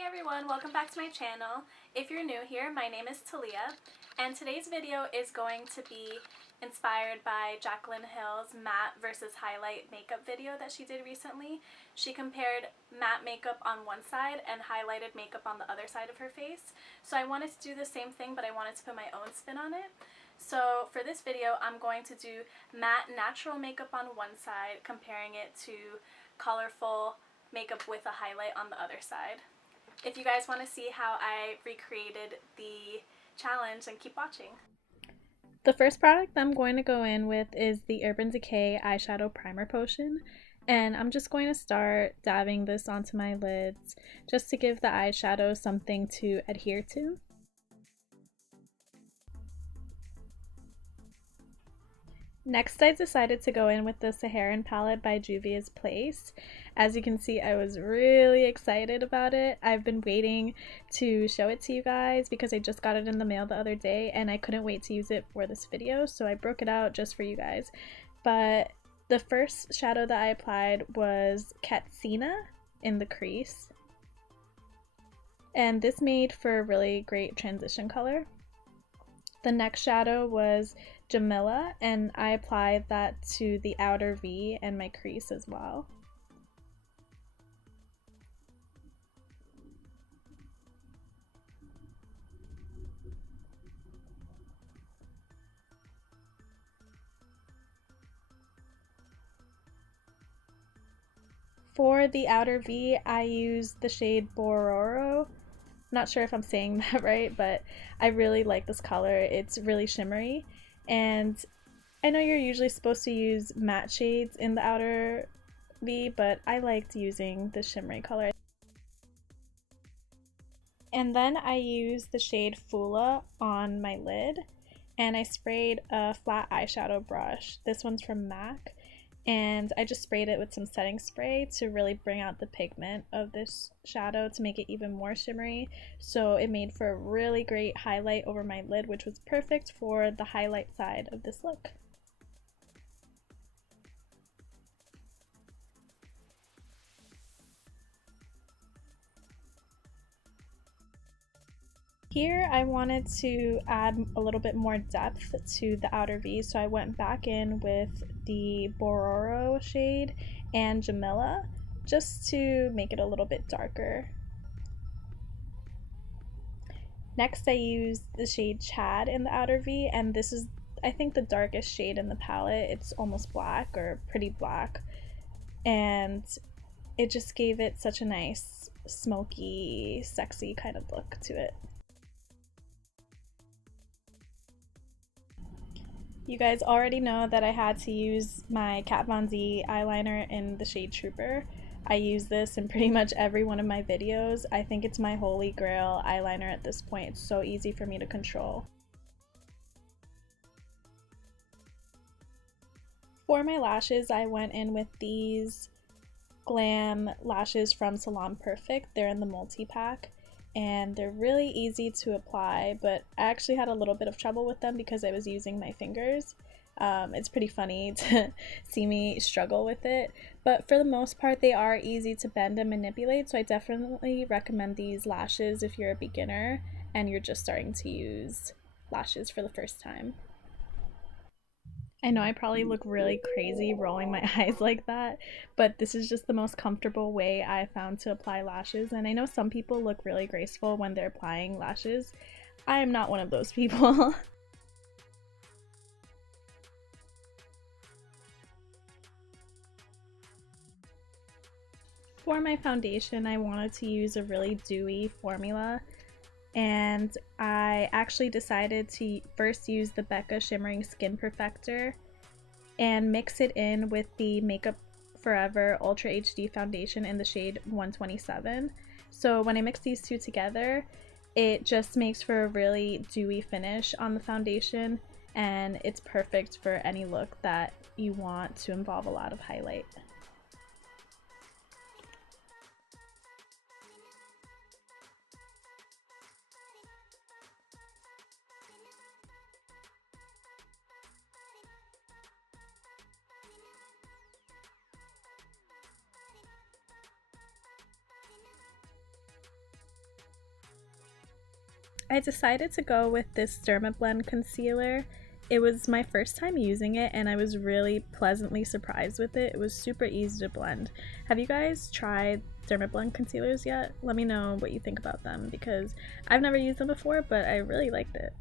Hey everyone, welcome back to my channel. If you're new here, my name is Thalia, and today's video is going to be inspired by Jaclyn Hill's matte versus highlight makeup video that she did recently. She compared matte makeup on one side and highlighted makeup on the other side of her face. So I wanted to do the same thing, but I wanted to put my own spin on it. So for this video, I'm going to do matte natural makeup on one side, comparing it to colorful makeup with a highlight on the other side. If you guys want to see how I recreated the challenge, then keep watching. The first product I'm going to go in with is the Urban Decay Eyeshadow Primer Potion. And I'm just going to start dabbing this onto my lids just to give the eyeshadow something to adhere to. Next, I decided to go in with the Saharan Palette by Juvia's Place. As you can see, I was really excited about it. I've been waiting to show it to you guys because I just got it in the mail the other day and I couldn't wait to use it for this video, so I broke it out just for you guys. But the first shadow that I applied was Katsina in the crease. And this made for a really great transition color. The next shadow was Juvia, and I applied that to the outer V and my crease as well. For the outer V, I used the shade Bororo. Not sure if I'm saying that right, but I really like this color. It's really shimmery, and I know you're usually supposed to use matte shades in the outer V, but I liked using the shimmery color. And then I used the shade Fula on my lid, and I sprayed a flat eyeshadow brush. This one's from MAC. And I just sprayed it with some setting spray to really bring out the pigment of this shadow to make it even more shimmery. So it made for a really great highlight over my lid, which was perfect for the highlight side of this look. Here I wanted to add a little bit more depth to the outer V, so I went back in with the Bororo shade and Juvia just to make it a little bit darker. Next I used the shade Chad in the outer V, and this is I think the darkest shade in the palette. It's almost black or pretty black, and it just gave it such a nice smoky, sexy kind of look to it. You guys already know that I had to use my Kat Von D eyeliner in the shade Trooper. I use this in pretty much every one of my videos. I think it's my holy grail eyeliner at this point. It's so easy for me to control. For my lashes, I went in with these Glam lashes from Salon Perfect. They're in the multi-pack, and they're really easy to apply, but I actually had a little bit of trouble with them because I was using my fingers. It's pretty funny to see me struggle with it, but for the most part they are easy to bend and manipulate, so I definitely recommend these lashes if you're a beginner and you're just starting to use lashes for the first time. I know I probably look really crazy rolling my eyes like that, but this is just the most comfortable way I found to apply lashes, and I know some people look really graceful when they're applying lashes. I am not one of those people. For my foundation, I wanted to use a really dewy formula, and I actually decided to first use the Becca Shimmering Skin Perfector and mix it in with the Makeup Forever Ultra HD foundation in the shade 127. So when I mix these two together, it just makes for a really dewy finish on the foundation, and it's perfect for any look that you want to involve a lot of highlight. I decided to go with this Dermablend concealer. It was my first time using it and I was really pleasantly surprised with it. It was super easy to blend. Have you guys tried Dermablend concealers yet? Let me know what you think about them because I've never used them before, but I really liked it.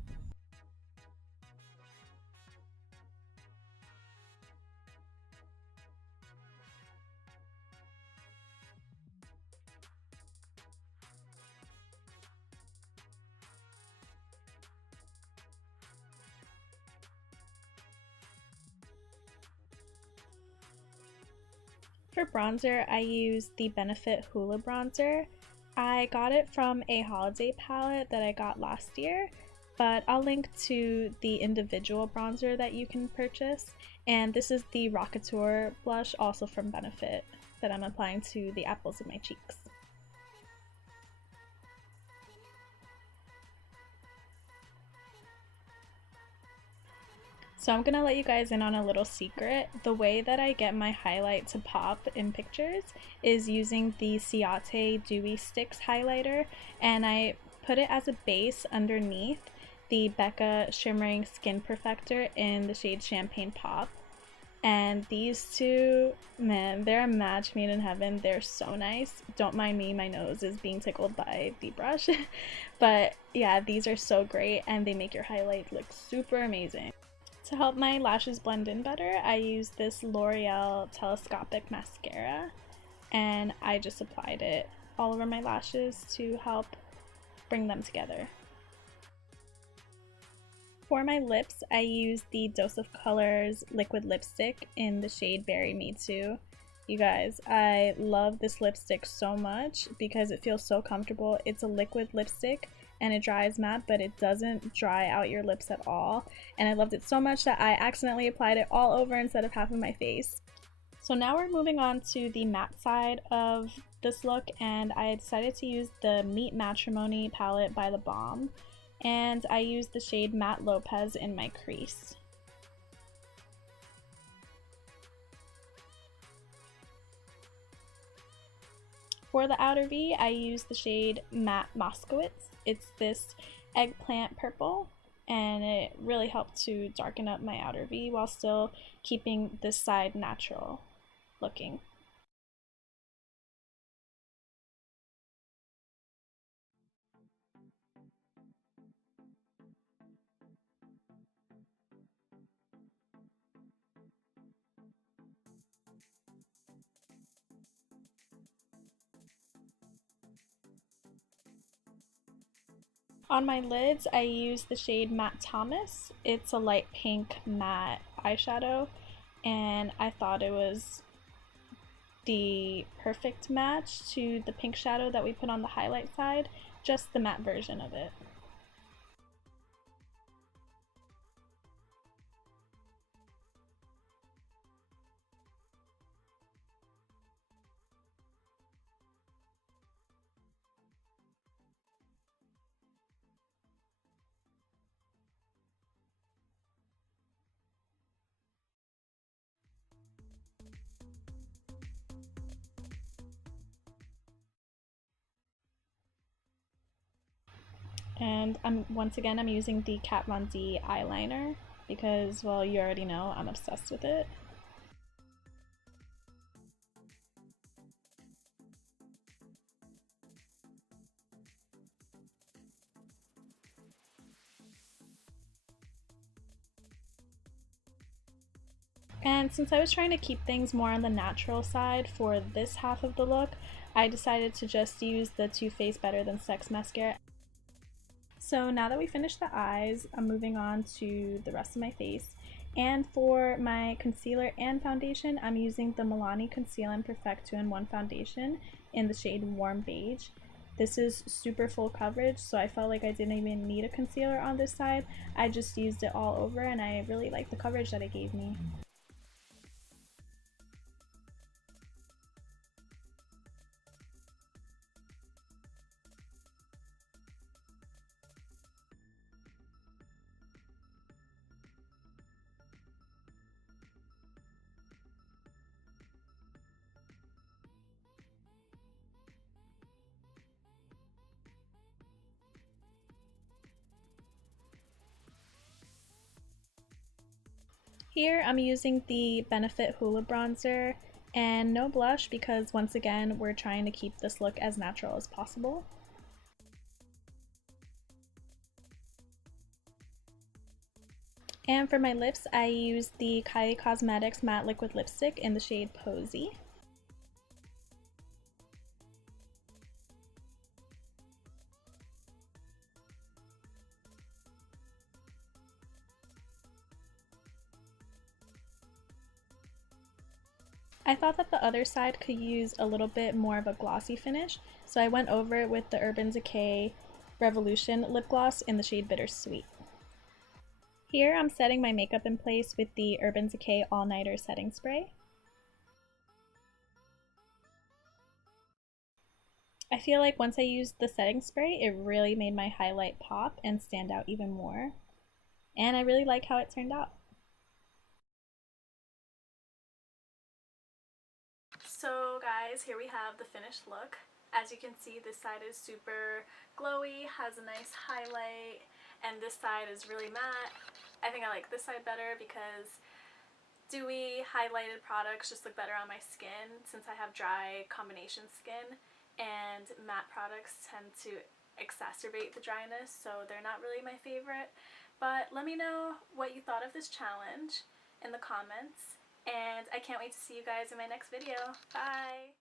For bronzer, I used the Benefit Hoola bronzer. I got it from a holiday palette that I got last year, but I'll link to the individual bronzer that you can purchase. And this is the Rockateur blush, also from Benefit, that I'm applying to the apples of my cheeks. So I'm gonna let you guys in on a little secret. The way that I get my highlight to pop in pictures is using the Ciate Dewy Sticks highlighter, and I put it as a base underneath the Becca Shimmering Skin Perfector in the shade Champagne Pop. And these two, man, they're a match made in heaven. They're so nice. Don't mind me, my nose is being tickled by the brush. But yeah, these are so great and they make your highlight look super amazing. To help my lashes blend in better, I use this L'Oreal Telescopic Mascara, and I just applied it all over my lashes to help bring them together. For my lips, I use the Dose of Colors liquid lipstick in the shade Berry Me Too. You guys, I love this lipstick so much because it feels so comfortable. It's a liquid lipstick and it dries matte, but it doesn't dry out your lips at all. And I loved it so much that I accidentally applied it all over instead of half of my face. So now we're moving on to the matte side of this look, and I decided to use the Meet Matrimony palette by The Balm, and I used the shade Matte Lopez in my crease. For the outer V, I used the shade Matte Moskowitz. It's this eggplant purple, and it really helped to darken up my outer V while still keeping this side natural looking. On my lids, I use the shade Matte Thomas. It's a light pink matte eyeshadow, and I thought it was the perfect match to the pink shadow that we put on the highlight side, just the matte version of it. And once again, I'm using the Kat Von D eyeliner because, well, you already know I'm obsessed with it. And since I was trying to keep things more on the natural side for this half of the look, I decided to just use the Too Faced Better Than Sex mascara. So now that we finished the eyes, I'm moving on to the rest of my face. And for my concealer and foundation, I'm using the Milani Conceal and Perfect 2-in-1 foundation in the shade Warm Beige. This is super full coverage, so I felt like I didn't even need a concealer on this side. I just used it all over and I really like the coverage that it gave me. Here I'm using the Benefit Hoola Bronzer and no blush because once again we're trying to keep this look as natural as possible. And for my lips I used the Kylie Cosmetics Matte Liquid Lipstick in the shade Posy. I thought that the other side could use a little bit more of a glossy finish, so I went over it with the Urban Decay Revolution lip gloss in the shade Bittersweet. Here I'm setting my makeup in place with the Urban Decay All Nighter Setting Spray. I feel like once I used the setting spray, it really made my highlight pop and stand out even more. And I really like how it turned out. So guys, here we have the finished look. As you can see, this side is super glowy, has a nice highlight, and this side is really matte. I think I like this side better because dewy highlighted products just look better on my skin since I have dry combination skin, and matte products tend to exacerbate the dryness, so they're not really my favorite. But let me know what you thought of this challenge in the comments. And I can't wait to see you guys in my next video. Bye!